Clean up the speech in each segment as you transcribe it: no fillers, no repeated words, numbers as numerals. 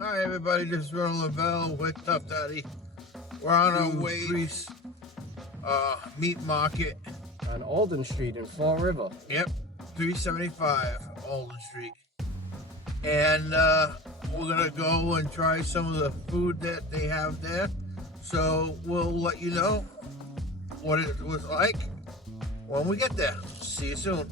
Hi everybody, this is Ron Lavelle with Tough Daddy. We're on our way to Reis Meat Market. On Alden Street in Fall River. Yep, 375 Alden Street. And we're gonna go and try some of the food that they have there. So we'll let you know what it was like when we get there. See you soon.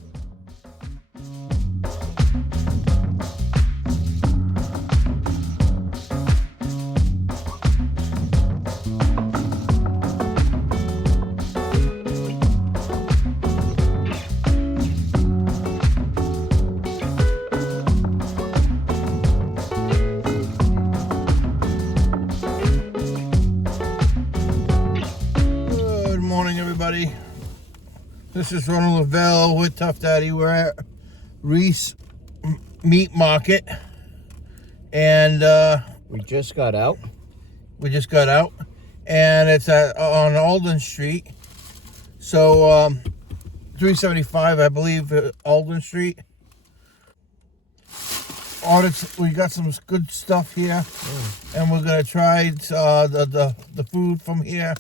Good morning, everybody. This is Ronald Lavelle with Tough Daddy. We're at Reis Meat Market, and We just got out. And it's on Alden Street. So 375, I believe, Alden Street. We got some good stuff here, and we're gonna try the food from here.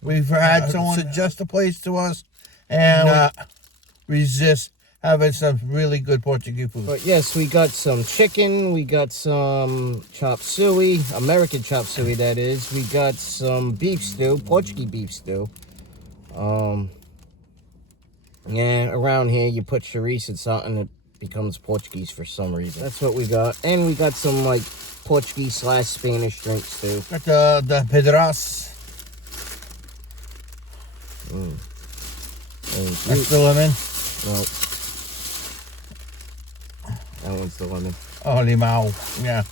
We've had someone suggest a place to us, and resist having some really good Portuguese food. But yes, we got some chicken. We got some chop suey, American chop suey that is. We got some beef stew, Portuguese beef stew. Yeah, around here you put Chourico in something, it becomes Portuguese for some reason. That's what we got. And we got some like Portuguese / Spanish drinks too. Got the pedras. That's the lemon. No. That one's the lemon. Oh, limão. Yeah.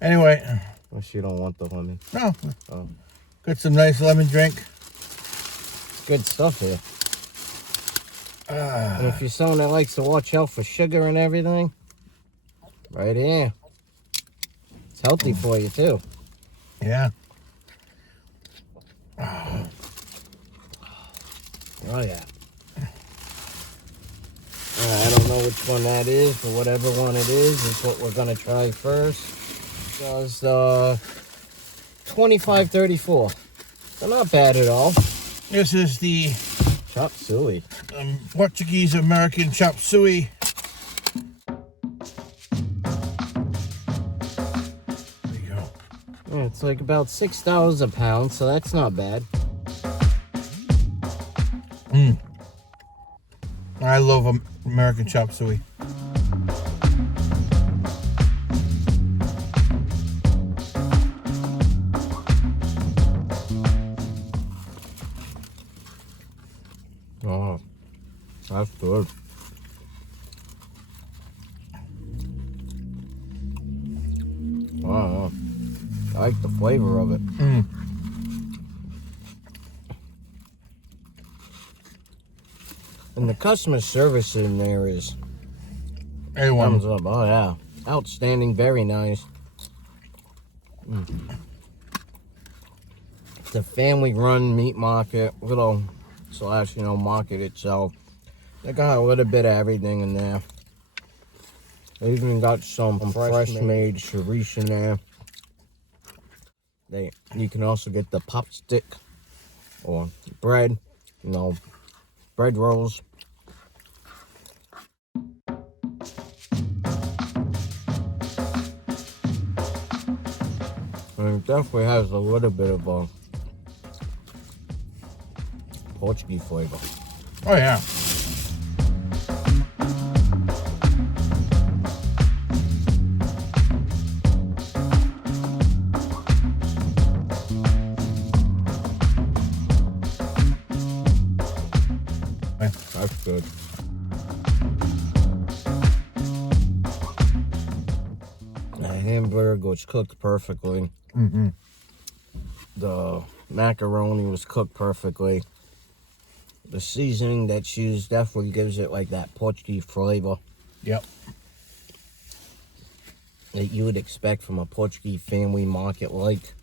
Anyway. Unless you don't want the lemon. No. Oh. Got some nice lemon drink. Good stuff here. And if you're someone that likes to watch out for sugar and everything, right here. It's healthy for you too. Yeah. Oh yeah. I don't know which one that is, but whatever one it is what we're gonna try first. Does $25.34. So not bad at all. This is the Chop suey. Portuguese American chop suey. There you go. Yeah, it's like about $6 a pound, so that's not bad. I love American chop suey. Oh, that's good. Wow, I like the flavor of it. And the customer service in there is thumbs up. Oh yeah, outstanding, very nice. It's a family-run meat market, little / market itself. They got a little bit of everything in there. They even got some fresh-made Chourico in there. You can also get the pop stick or bread, bread rolls. And it definitely has a little bit of a Portuguese flavor. Oh yeah. That's good. The hamburger was cooked perfectly. The macaroni was cooked perfectly. The seasoning that's used definitely gives it like that Portuguese flavor. Yep. That you would expect from a Portuguese family market like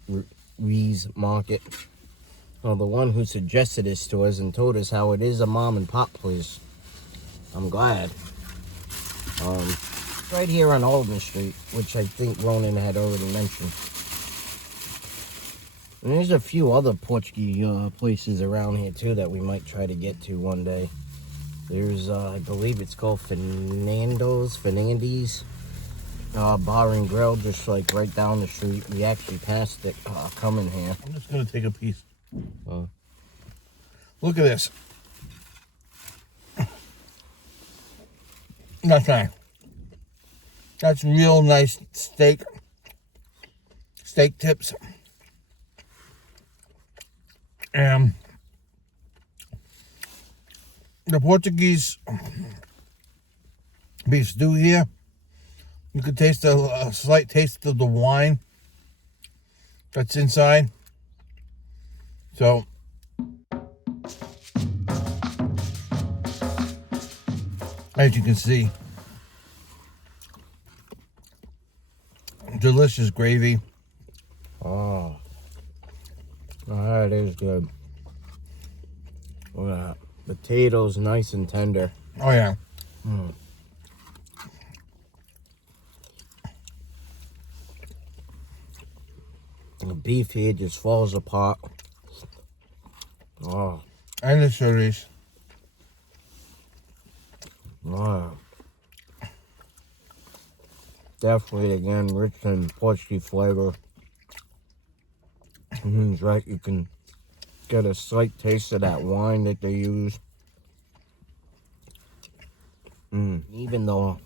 Reis Market. Well, the one who suggested this to us and told us how it is a mom and pop place. I'm glad. It's right here on Alden Street, which I think Ronan had already mentioned. And there's a few other Portuguese places around here too that we might try to get to one day. There's, I believe it's called Fernandes Bar and Grill, just like right down the street. We actually passed it coming here. I'm just gonna take a piece. Look at this. That's nice. That's real nice steak tips. And the Portuguese beef stew here, you could taste a slight taste of the wine that's inside. So as you can see, delicious gravy. Oh, that is good. Look at that. Potatoes nice and tender. Oh yeah. The beef here just falls apart. Oh. And the chorizo. Wow. Definitely, again, rich in Portuguese flavor. Right, you can get a slight taste of that wine that they use. Even though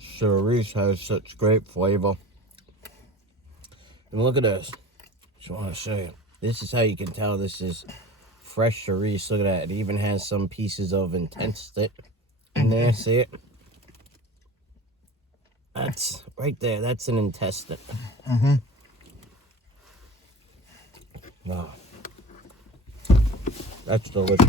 Chourico has such great flavor. And look at this. Just want to show you. This is how you can tell this is fresh Chourico. Look at that. It even has some pieces of intense stick in there. See it? That's right there. That's an intestine. Wow. That's delicious.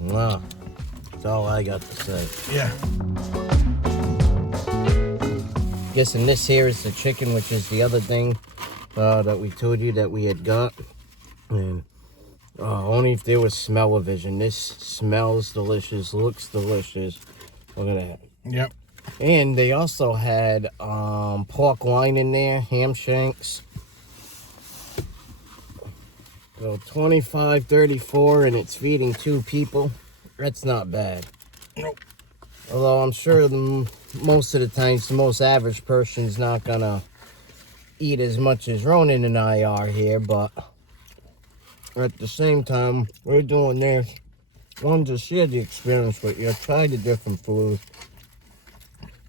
Wow. That's all I got to say. Yeah. Guessing this here is the chicken, which is the other thing that we told you that we had got. And only if there was smell-o-vision. This smells delicious, looks delicious. Look at that. Yep. And they also had pork loin in there, ham shanks. So $25.34, and it's feeding 2 people. That's not bad. Nope. Although I'm sure most of the times the most average person's not gonna eat as much as Ronan and I are here, but at the same time, we're doing this. One, to share the experience with you, try the different foods,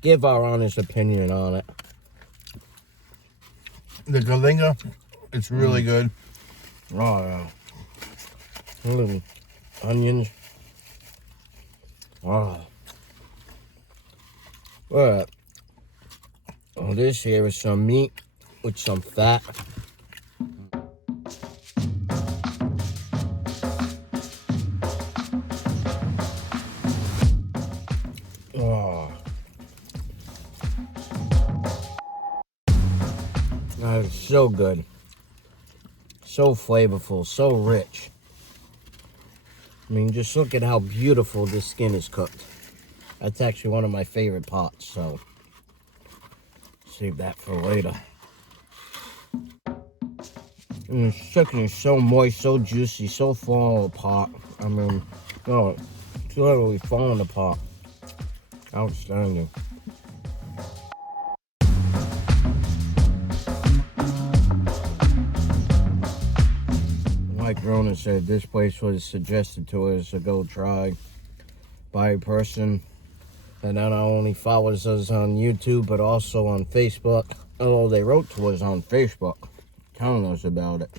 give our honest opinion on it. The galinga, it's really good. Oh, yeah. Little onions. Oh. But, this here is some meat with some fat. Oh. That is so good. So flavorful, so rich. I mean, just look at how beautiful this skin is cooked. That's actually one of my favorite parts, so save that for later. And this chicken is so moist, so juicy, so falling apart. I mean, no, it's literally falling apart. Outstanding. Like Ronan said, this place was suggested to us to go try by a person that not only follows us on YouTube, but also on Facebook. Although they wrote to us on Facebook telling us about it.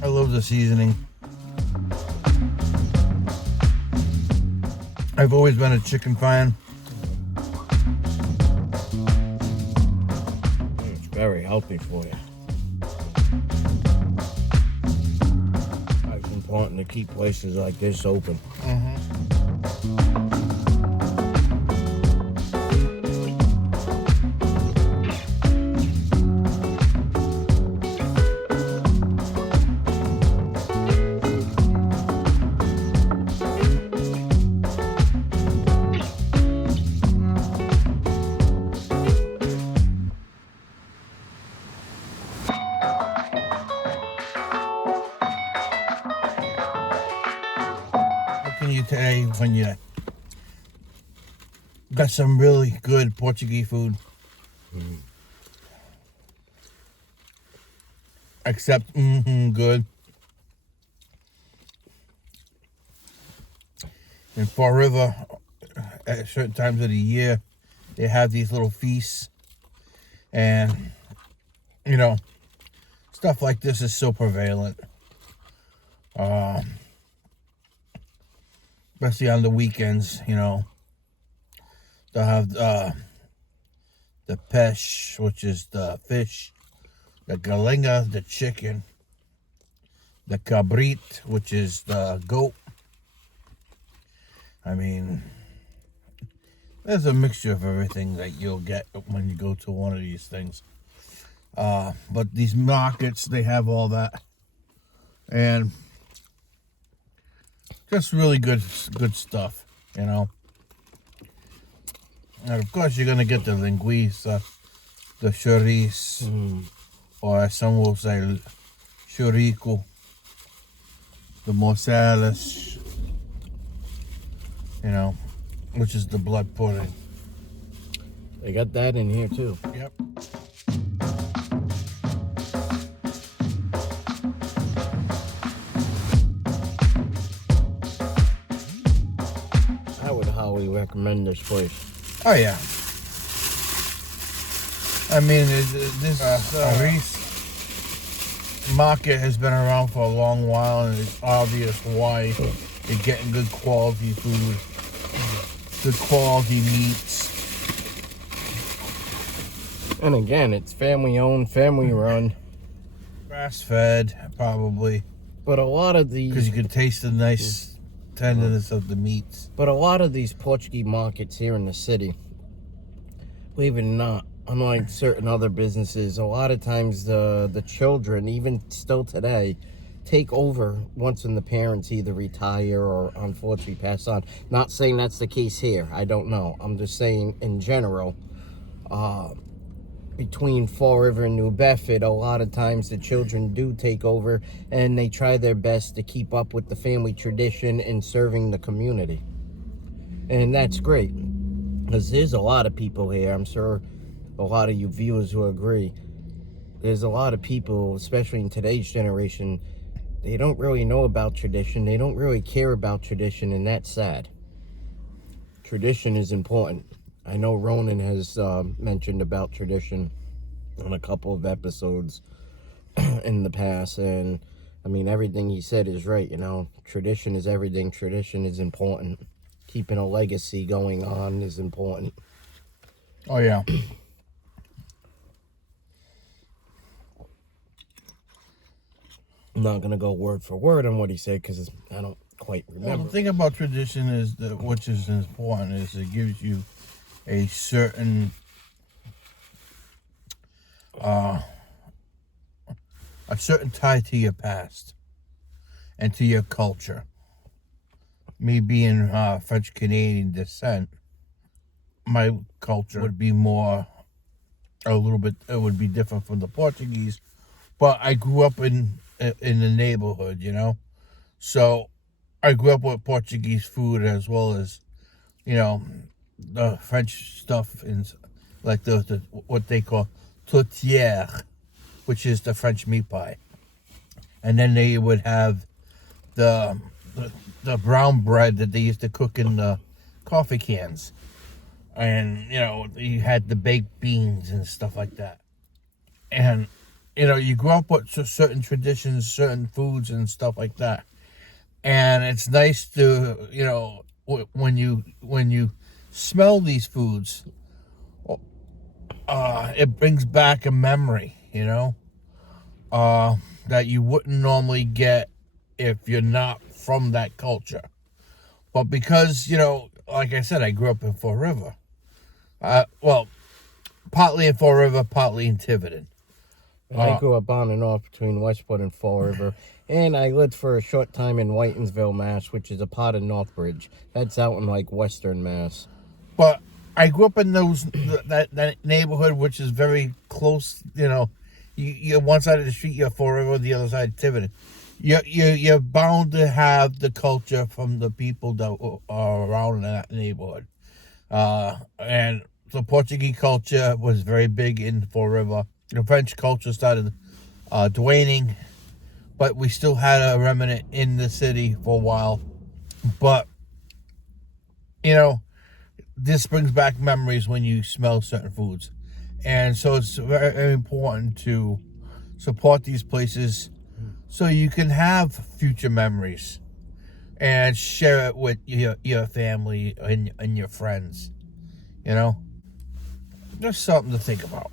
I love the seasoning. I've always been a chicken fan. It's very healthy for you. It's important to keep places like this open. What can you say when you got some really good Portuguese food? Except, good. In Fall River, at certain times of the year, they have these little feasts. And, you know, stuff like this is so prevalent. Especially on the weekends, you know. They'll have the pesh, which is the fish, the galinha, the chicken, the cabrit, which is the goat. I mean, there's a mixture of everything that you'll get when you go to one of these things. But these markets, they have all that. And just really good stuff, you know. And of course, you're going to get the linguiça, the chourico, or as some will say, Chourico, the morcelas, you know, which is the blood pudding. They got that in here too. Yep. I would highly recommend this place. Oh, yeah. I mean, this Reis Market has been around for a long while, and it's obvious why you're getting good quality food, good quality meats. And again, it's family owned, family run. Grass fed, probably. But a lot of these, because you can taste the nice tenderness of the meats. But a lot of these Portuguese markets here in the city, believe it or not, unlike certain other businesses, a lot of times the children, even still today, take over once when the parents either retire or unfortunately pass on. Not saying that's the case here. I don't know. I'm just saying in general. Between Fall River and New Bedford, a lot of times the children do take over and they try their best to keep up with the family tradition and serving the community. And that's great, because there's a lot of people here. I'm sure a lot of you viewers will agree. There's a lot of people, especially in today's generation, they don't really know about tradition. They don't really care about tradition, and that's sad. Tradition is important. I know Ronan has mentioned about tradition on a couple of episodes in the past, and I mean, everything he said is right, you know. Tradition is everything. Tradition is important. Keeping a legacy going on is important. Oh, yeah. I'm not going to go word for word on what he said, because I don't quite remember. Well, the thing about tradition is that, which is important, is it gives you a certain tie to your past and to your culture. Me being French Canadian descent, my culture would be more a little bit. It would be different from the Portuguese, but I grew up in the neighborhood, you know. So I grew up with Portuguese food as well as, you know, the French stuff, in like the what they call tourtière, which is the French meat pie. And then they would have the brown bread that they used to cook in the coffee cans. And, you had the baked beans and stuff like that. And, you grow up with certain traditions, certain foods and stuff like that. And it's nice to, when you smell these foods, it brings back a memory, that you wouldn't normally get if you're not from that culture. But because, like I said, I grew up in Fall River. Partly in Fall River, partly in Tiverton. And I grew up on and off between Westport and Fall River. And I lived for a short time in Whitensville, Mass., which is a part of Northbridge. That's out in, Western Mass. But I grew up in that neighborhood, which is very close. You're one side of the street, you're Fall River, the other side, Tiverton. You're bound to have the culture from the people that are around in that neighborhood. And the Portuguese culture was very big in Fall River. The French culture started waning, but we still had a remnant in the city for a while. But, this brings back memories when you smell certain foods. And so it's very, very important to support these places so you can have future memories and share it with your family and your friends. Just something to think about.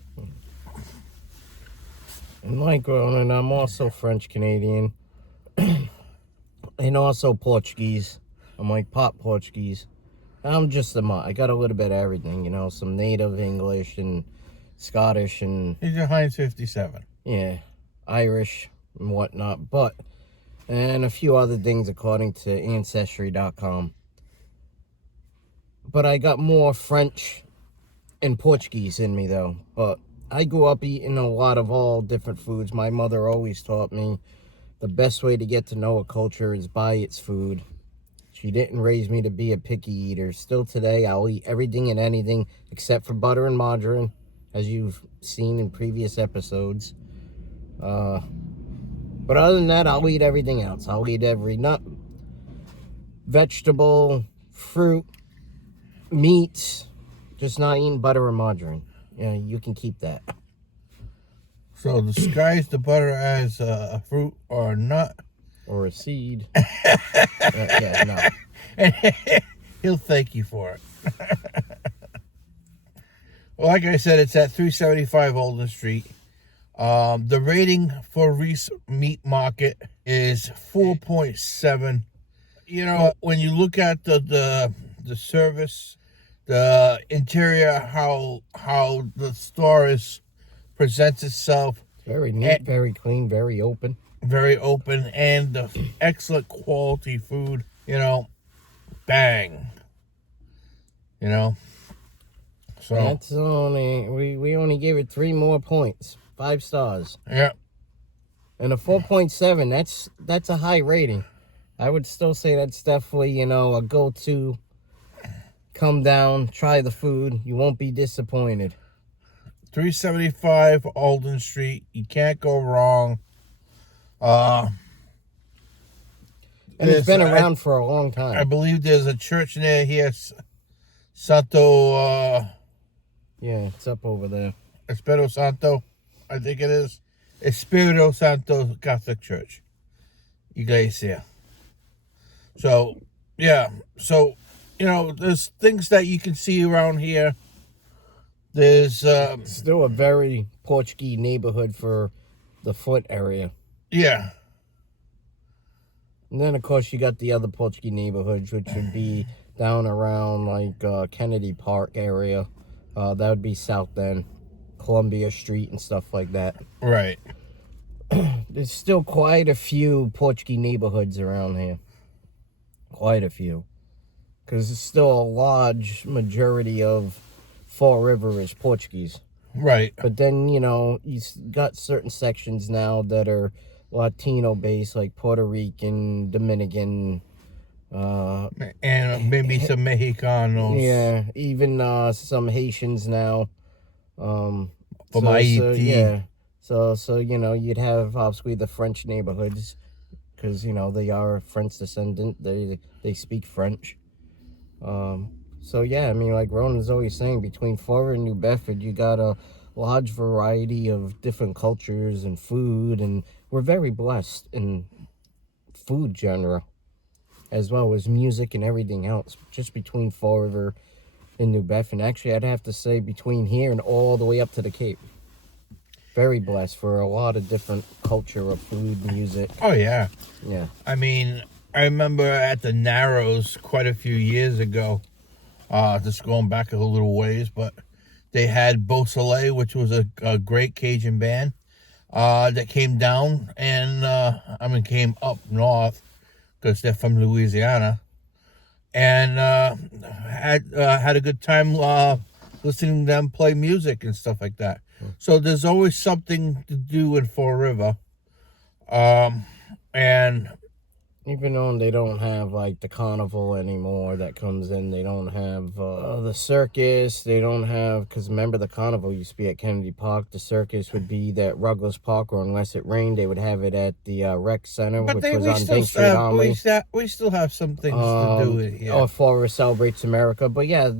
And growing up, I'm also French Canadian and also Portuguese. I'm part Portuguese. I'm just I got a little bit of everything, some native English and Scottish and... He's your Heinz 57. Yeah, Irish and whatnot, and a few other things according to Ancestry.com. But I got more French and Portuguese in me, though. But I grew up eating a lot of all different foods. My mother always taught me the best way to get to know a culture is by its food. She didn't raise me to be a picky eater. Still today, I'll eat everything and anything except for butter and margarine, as you've seen in previous episodes. But other than that, I'll eat everything else. I'll eat every nut, vegetable, fruit, meat, just not eating butter or margarine. Yeah, you can keep that. So disguise the butter as a fruit or a nut. Or a seed. Yeah, no. And he'll thank you for it. Well, like I said, it's at 375 Alden Street. The rating for Reis Meat Market is 4.7. When you look at the service, the interior, how the store presents itself. Very neat, very clean, very open. Very open, and the excellent quality food, bang. So that's only we only gave it 3 more points. 5 stars. Yeah. And a 4.7, that's a high rating. I would still say that's definitely, a go-to. Come down, try the food. You won't be disappointed. 375 Alden Street. You can't go wrong. And it's been around for a long time. I believe there's a church near here, Santo. Yeah, it's up over there. Espírito Santo, I think it is. Espírito Santo Catholic Church. Iglesia. So, yeah. So, there's things that you can see around here. There's still a very Portuguese neighborhood for the Foot area. Yeah. And then, of course, you got the other Portuguese neighborhoods, which would be down around, Kennedy Park area. That would be South End, Columbia Street, and stuff like that. Right. There's still quite a few Portuguese neighborhoods around here. Quite a few. Because there's still a large majority of Fall River is Portuguese. Right. But then, you got certain sections now that are Latino-based, like Puerto Rican, Dominican, and maybe some Mexicanos. Yeah, even some Haitians now. From Haiti. Yeah. So you know, you'd have obviously the French neighborhoods, because you know they are French descendant. They speak French. So yeah, I mean, like Ronan's always saying, between Florida and New Bedford, you got a large variety of different cultures and food, and we're very blessed in food genre, as well as music and everything else. Just between Florida and New Bedford, actually, I'd have to say between here and all the way up to the Cape. Very blessed for a lot of different culture of food, music. Oh, yeah. Yeah. I mean, I remember at the Narrows quite a few years ago, just going back a little ways, but they had Beau Soleil, which was a great Cajun band that came down and, came up north because they're from Louisiana, and had a good time listening to them play music and stuff like that. So there's always something to do in Fall River. And even though they don't have like the carnival anymore that comes in, they don't have the circus, they don't have, because remember the carnival used to be at Kennedy Park, the circus would be at Ruggles Park, or unless it rained, they would have it at the rec center, which was on Bank Street Armory. We still have some things to do here. Or Florida Celebrates America. But yeah,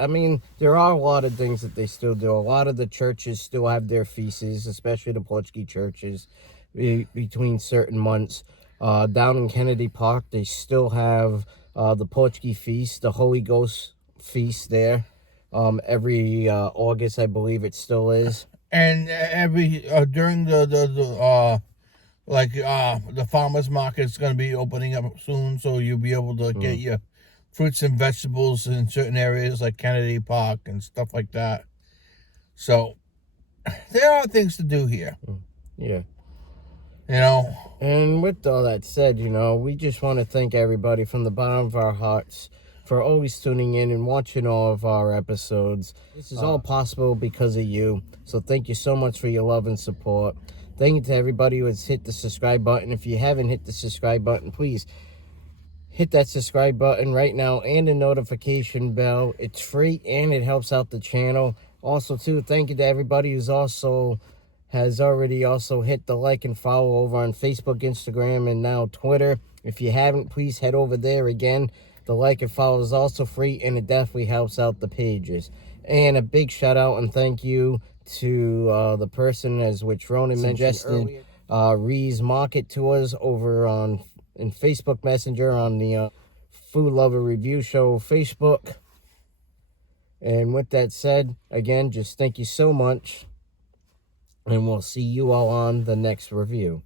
I mean, there are a lot of things that they still do. A lot of the churches still have their feasts, especially the Portuguese churches, between certain months. Down in Kennedy Park, they still have the Portuguese feast, the Holy Ghost feast there. Every August, I believe it still is. And every during the farmers market is going to be opening up soon, so you'll be able to get your fruits and vegetables in certain areas like Kennedy Park and stuff like that. So there are things to do here. Yeah. You know. And with all that said, you know, we just want to thank everybody from the bottom of our hearts for always tuning in and watching all of our episodes. This is all possible because of you. So thank you so much for your love and support. Thank you to everybody who has hit the subscribe button. If you haven't hit the subscribe button, please hit that subscribe button right now and the notification bell. It's free and it helps out the channel. Also, too, thank you to everybody who's has already also hit the like and follow over on Facebook, Instagram, and now Twitter. If you haven't, please head over there again. The like and follow is also free, and it definitely helps out the pages. And a big shout out and thank you to the person as which Ronan suggested Reis Market to us over in Facebook Messenger on the Food Luver Review Show Facebook. And with that said, again, just thank you so much. And we'll see you all on the next review.